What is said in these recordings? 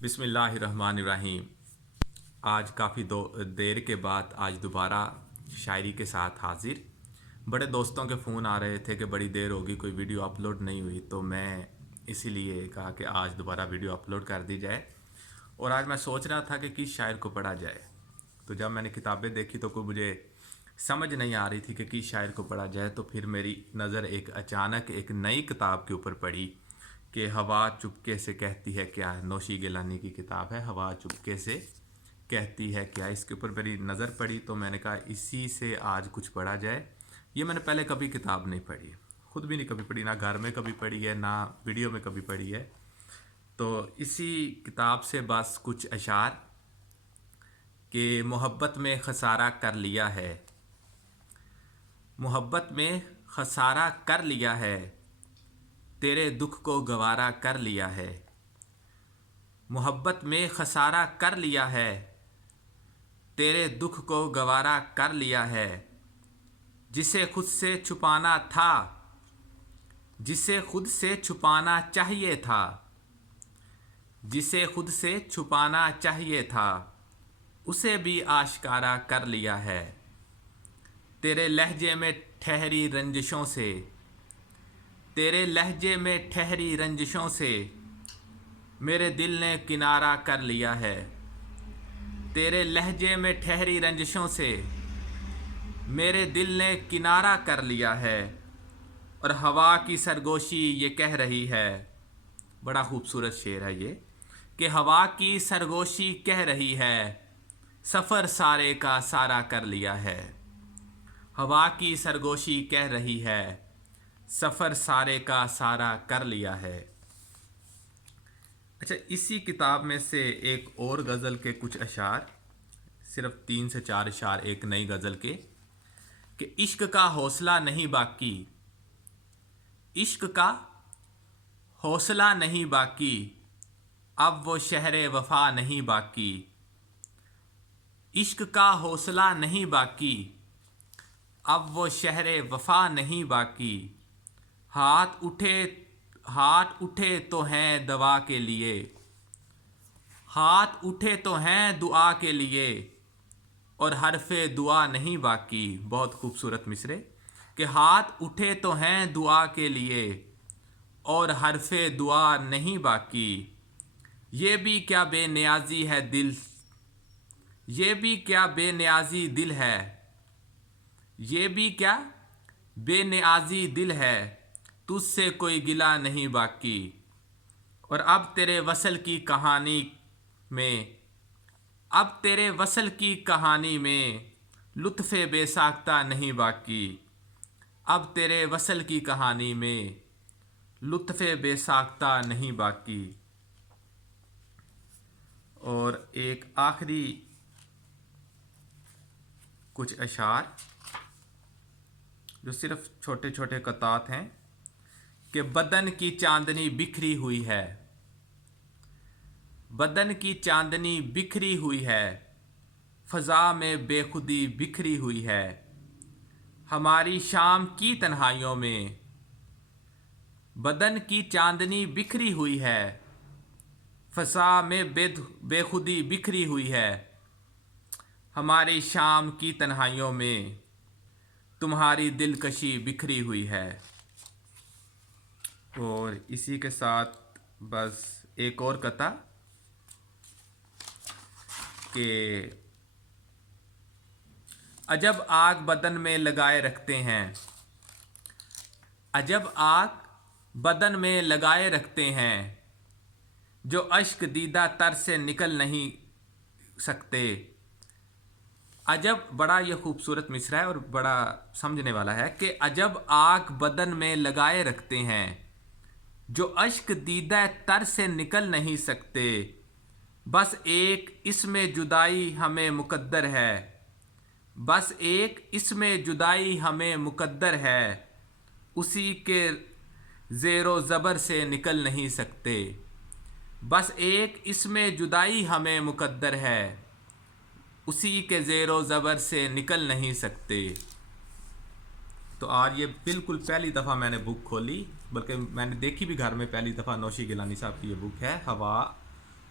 बिस्मिल्लाहिर्रहमानिर्रहीम। आज काफ़ी देर के बाद आज दोबारा शायरी के साथ हाजिर। बड़े दोस्तों के फ़ोन आ रहे थे कि बड़ी देर होगी, कोई वीडियो अपलोड नहीं हुई, तो मैं इसीलिए कहा कि आज दोबारा वीडियो अपलोड कर दी जाए। और आज मैं सोच रहा था कि किस शायर को पढ़ा जाए, तो जब मैंने किताबें देखी तो कोई मुझे समझ नहीं आ रही थी कि किस शायर को पढ़ा जाए। तो फिर मेरी नज़र अचानक एक नई किताब के ऊपर पड़ी कि हवा चुपके से कहती है क्या। नौशी गिलानी की किताब है, हवा चुपके से कहती है क्या। इसके ऊपर मेरी नज़र पड़ी तो मैंने कहा इसी से आज कुछ पढ़ा जाए। ये मैंने पहले कभी किताब नहीं पढ़ी, ख़ुद भी नहीं कभी पढ़ी, ना घर में कभी पढ़ी है, ना वीडियो में कभी पढ़ी है। तो इसी किताब से बस कुछ अशार कि मोहब्बत में खसारा कर लिया है, मोहब्बत में खसारा कर लिया है, तेरे दुख को गवारा कर लिया है। मोहब्बत में खसारा कर लिया है, तेरे दुख को गवारा कर लिया है। जिसे खुद से छुपाना था, जिसे खुद से छुपाना चाहिए था, जिसे खुद से छुपाना चाहिए था, उसे भी आश्कारा कर लिया है। तेरे लहजे में ठहरी रंजिशों से, तेरे लहजे में ठहरी रंजिशों से, मेरे दिल ने किनारा कर लिया है। तेरे लहजे में ठहरी रंजिशों से, मेरे दिल ने किनारा कर लिया है। और हवा की सरगोशी ये कह रही है, बड़ा खूबसूरत शेर है ये, कि हवा की सरगोशी कह रही है, सफ़र सारे का सारा कर लिया है। हवा की सरगोशी कह रही है, सफ़र सारे का सारा कर लिया है। अच्छा, इसी किताब में से एक और गज़ल के कुछ अशार, सिर्फ 3 से 4 अशार एक नई गज़ल के, कि इश्क का हौसला नहीं बाकी, इश्क का हौसला नहीं बाकी, अब वो शहरे वफा नहीं बाकी। इश्क का हौसला नहीं बाकी, अब वो शहरे वफा नहीं बाकी। हाथ उठे तो हैं दवा के लिए, हाथ उठे तो हैं दुआ के लिए, और हरफे दुआ नहीं बाकी। बहुत खूबसूरत मिसरे कि हाथ उठे तो हैं दुआ के लिए, और हरफे दुआ नहीं बाकी। ये भी क्या बेनियाजी है दिल, ये भी क्या बेनियाजी दिल है, ये भी क्या बेनियाजी दिल है, तुझसे कोई गिला नहीं बाकी। और अब तेरे वसल की कहानी में, अब तेरे वसल की कहानी में, लुत्फ़े बेसाख्ता नहीं बाकी। अब तेरे वसल की कहानी में, लुत्फ़े बेसाख्ता नहीं बाकी। और एक आखिरी कुछ अशार जो सिर्फ छोटे छोटे कतात हैं, कि बदन की चांदनी बिखरी हुई है, बदन की चांदनी बिखरी हुई है, फ़ज़ा में बेखुदी बिखरी हुई है। हमारी शाम की तन्हाइयों में, बदन की चांदनी बिखरी हुई है, फ़ज़ा में बेखुदी बिखरी हुई है। हमारी शाम की तन्हाइयों में, तुम्हारी दिलकशी बिखरी हुई है। और इसी के साथ बस एक और कथा कि अजब आग बदन में लगाए रखते हैं, अजब आग बदन में लगाए रखते हैं, जो अश्क दीदा तर से निकल नहीं सकते। अजब, बड़ा ये खूबसूरत मिसरा है और बड़ा समझने वाला है कि अजब आग बदन में लगाए रखते हैं, जो अश्क दीदा तर से निकल नहीं सकते। बस एक इसमें जुदाई हमें मुकद्दर है, बस एक इसमें जुदाई हमें मुकद्दर है, उसी के ज़ेरो ज़बर से निकल नहीं सकते। बस एक इसमें जुदाई हमें मुकद्दर है, उसी के ज़ेरो ज़बर से निकल नहीं सकते। तो आज ये बिल्कुल पहली दफ़ा मैंने बुक खोली, बल्कि मैंने देखी भी घर में पहली दफ़ा। नौशी गिलानी साहब की ये बुक है, हवा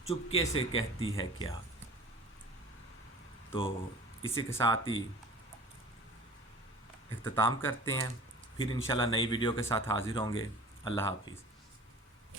چپکے سے کہتی ہے کیا. تو اسی کے ساتھ ہی اختتام کرتے ہیں. پھر انشاءاللہ نئی ویڈیو کے ساتھ حاضر ہوں گے. اللہ حافظ.